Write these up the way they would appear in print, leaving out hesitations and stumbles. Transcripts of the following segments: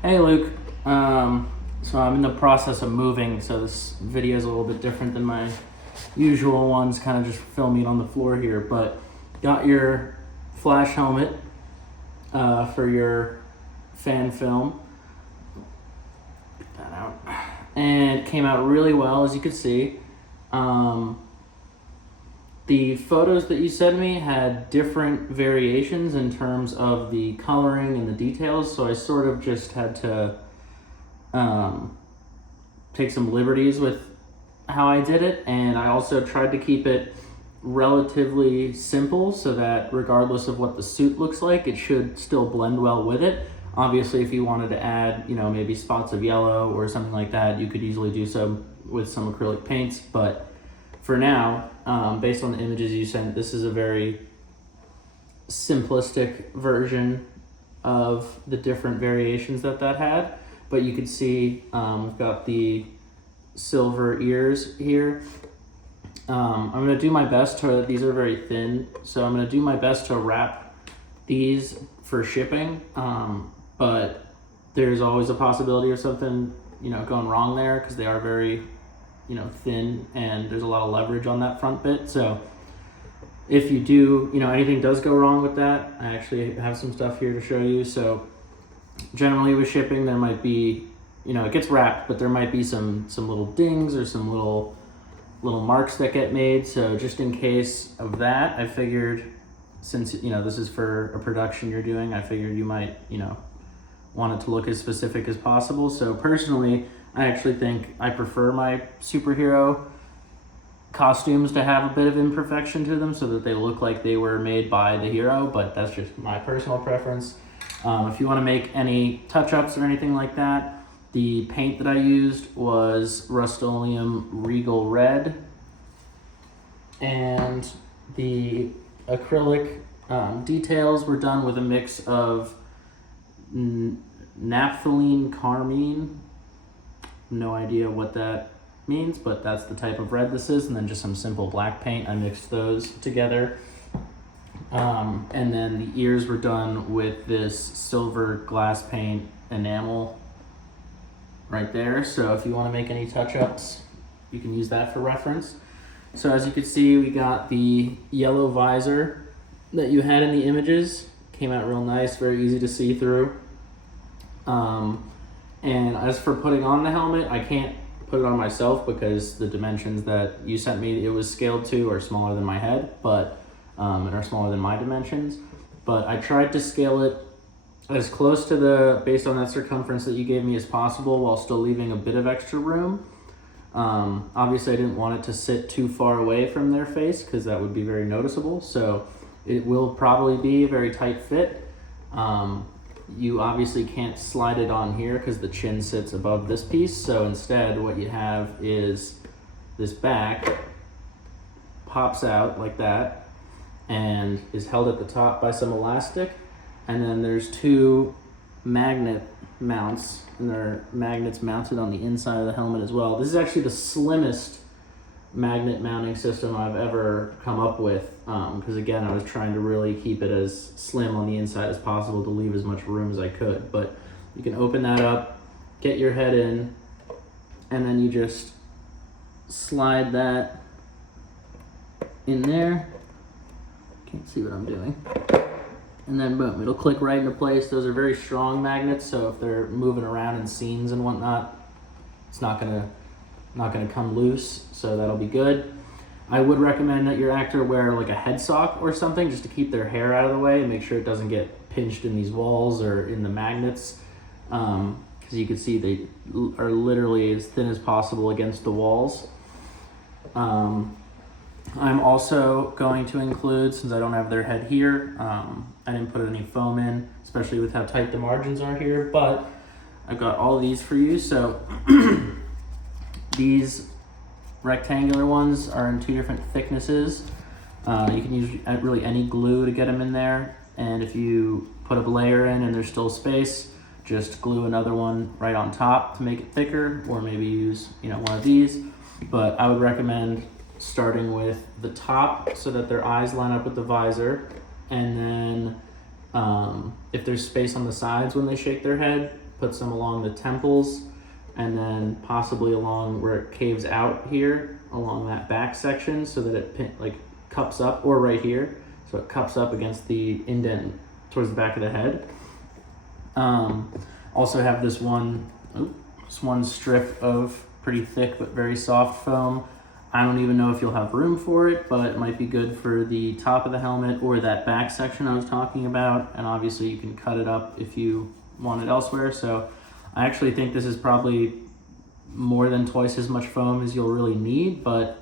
Hey Luke, so I'm in the process of moving, so this video is a little bit different than my usual ones, kind of just filming on the floor here, but got your flash helmet for your fan film. Get that out. And it came out really well, as you could see. The photos that you sent me had different variations in terms of the coloring and the details, so I sort of just had to take some liberties with how I did it, and I also tried to keep it relatively simple so that regardless of what the suit looks like, it should still blend well with it. Obviously, if you wanted to add, maybe spots of yellow or something like that, you could easily do so with some acrylic paints, but for now, based on the images you sent, this is a very simplistic version of the different variations that had. But you can see we've got the silver ears here. I'm going to do my best these are very thin, so I'm going to do my best to wrap these for shipping. But there's always a possibility of something, going wrong there because they are very thin, and there's a lot of leverage on that front bit. So if you do, anything does go wrong with that, I actually have some stuff here to show you. So generally with shipping, there might be, it gets wrapped, but there might be some little dings or some little marks that get made. So just in case of that, I figured, since, this is for a production you're doing, I figured you might, want it to look as specific as possible. So personally, I actually think I prefer my superhero costumes to have a bit of imperfection to them so that they look like they were made by the hero, but that's just my personal preference. If you want to make any touch-ups or anything like that, the paint that I used was Rust-Oleum Regal Red, and the acrylic details were done with a mix of naphthalene carmine. No idea what that means, but that's the type of red this is, and then just some simple black paint. I mixed those together. And then the ears were done with this silver glass paint enamel right there. So if you want to make any touch-ups, you can use that for reference. So as you can see, we got the yellow visor that you had in the images. Came out real nice, very easy to see through. And as for putting on the helmet, I can't put it on myself because the dimensions that you sent me, it was scaled to, are smaller than my head, but and are smaller than my dimensions. But I tried to scale it as close to based on that circumference that you gave me as possible, while still leaving a bit of extra room. Obviously, I didn't want it to sit too far away from their face because that would be very noticeable. So it will probably be a very tight fit. You obviously can't slide it on here because the chin sits above this piece. So instead, what you have is this back pops out like that and is held at the top by some elastic. And then there's two magnet mounts, and there are magnets mounted on the inside of the helmet as well. This is actually the slimmest magnet mounting system I've ever come up with, because again, I was trying to really keep it as slim on the inside as possible to leave as much room as I could. But you can open that up, get your head in, and then you just slide that in there. Can't see what I'm doing. And then boom, it'll click right into place. Those are very strong magnets, so if they're moving around in scenes and whatnot, it's not gonna come loose, so that'll be good. I would recommend that your actor wear like a head sock or something just to keep their hair out of the way and make sure it doesn't get pinched in these walls or in the magnets, because you can see they are literally as thin as possible against the walls. I'm also going to include, since I don't have their head here, I didn't put any foam in, especially with how tight the margins are here, but I've got all of these for you. So these rectangular ones are in two different thicknesses. You can use really any glue to get them in there, and if you put a layer in and there's still space, just glue another one right on top to make it thicker, or maybe use one of these. But I would recommend starting with the top so that their eyes line up with the visor, and then if there's space on the sides when they shake their head, put some along the temples, and then possibly along where it caves out here, along that back section, so that it like cups up, or right here, so it cups up against the indent towards the back of the head. Also have this one strip of pretty thick but very soft foam. I don't even know if you'll have room for it, but it might be good for the top of the helmet or that back section I was talking about. And obviously you can cut it up if you want it elsewhere. So I actually think this is probably more than twice as much foam as you'll really need, but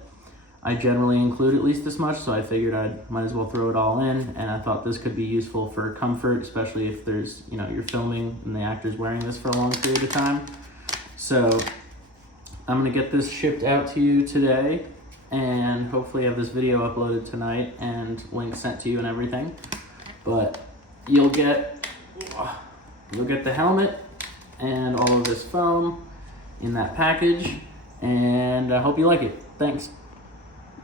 I generally include at least this much, so I figured I might as well throw it all in, and I thought this could be useful for comfort, especially if there's, you're filming and the actor's wearing this for a long period of time. So I'm gonna get this shipped out to you today, and hopefully have this video uploaded tonight and links sent to you and everything. But you'll get the helmet and all of this foam in that package, and I hope you like it. Thanks.